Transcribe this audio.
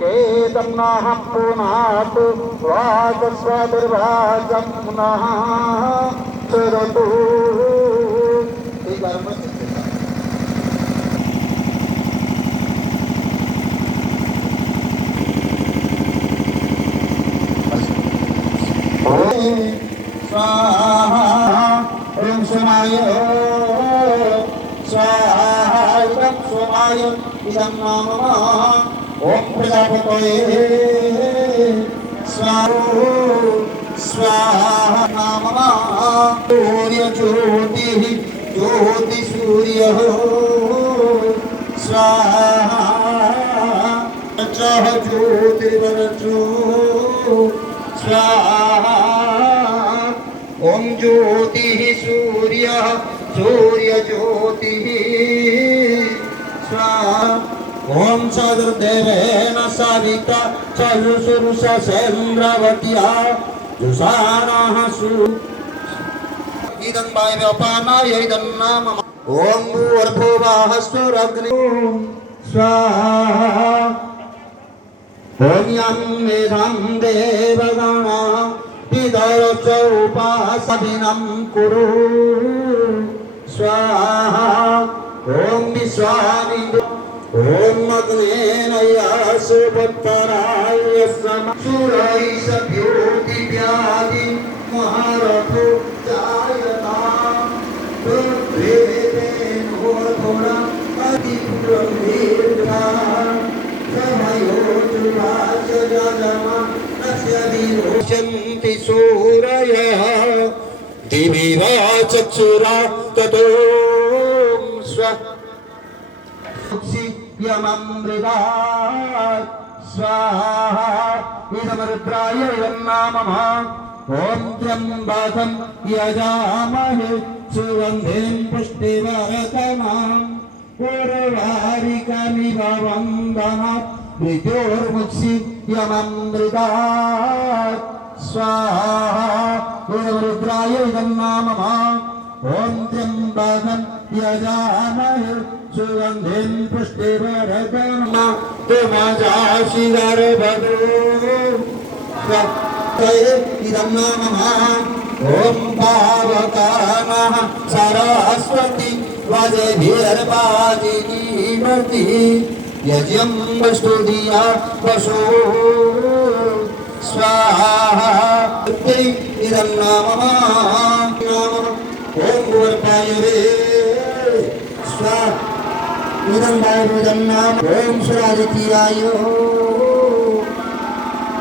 केतन्नाहं पुनातु वाचस्वदुर्वाचं पुनः सुरतु स्वाहा ॐ सोमाय स्वाहा इदं सोमाय इदं नाम ॐ प्रजापतये स्वाहा नाम सूर्यज्योतिः ज्योतिसूर्यः स्वाहा ज्योतिर्वरजो स्वाहा ॐ ज्योतिः सूर्यः सूर्यज्योतिः स्वाहा ॐ सदुर्देवेन सविता चलुसुरुषसेन्द्रवत्या जुषाणाः सु इदं वायव्यपानाय इदं नाम ॐ भूर्भुवः स्वरग्नि स्वाहा ॐ यं वेदं देवगणा पितरचौपासदिनं कुरु स्वाहा ॐ विश्वामिन्द्र ॐ अग्नेन यासुपत्तराय सुरैष द्योतिव्याधि महारथो जायताम् दुर्भेदेनो घोरा अतिब्रह्मेन्द्रा समयोजुराज जजमा नस्य विरोचन्ति सूरयः दिवि वा चक्षुरा ततो यममृतात् स्वाहा इदमरुद्राय यन्नामः ॐ त्र्यम्बकं यजामहे सुगन्धिं पुष्टिवर्धनम् उर्वारुकमिव वन्दनात् मृत्योर्मुक्षि यममृतात् स्वाहा इदमरुद्राय यन्नामः ॐ त्र्यम्बकं यजामहे सुगन्धिं पुष्टिवर्धनम् इदं नामः ॐ पावकामः सरस्वती वज्रभिर्वाजिनीमति यज्ञं वस्तुधिया वसो स्वाहा इदं नामः ॐ भूर्भायवे स्वाहा इदं वायुर्जं नाम ॐ सुरादित्याय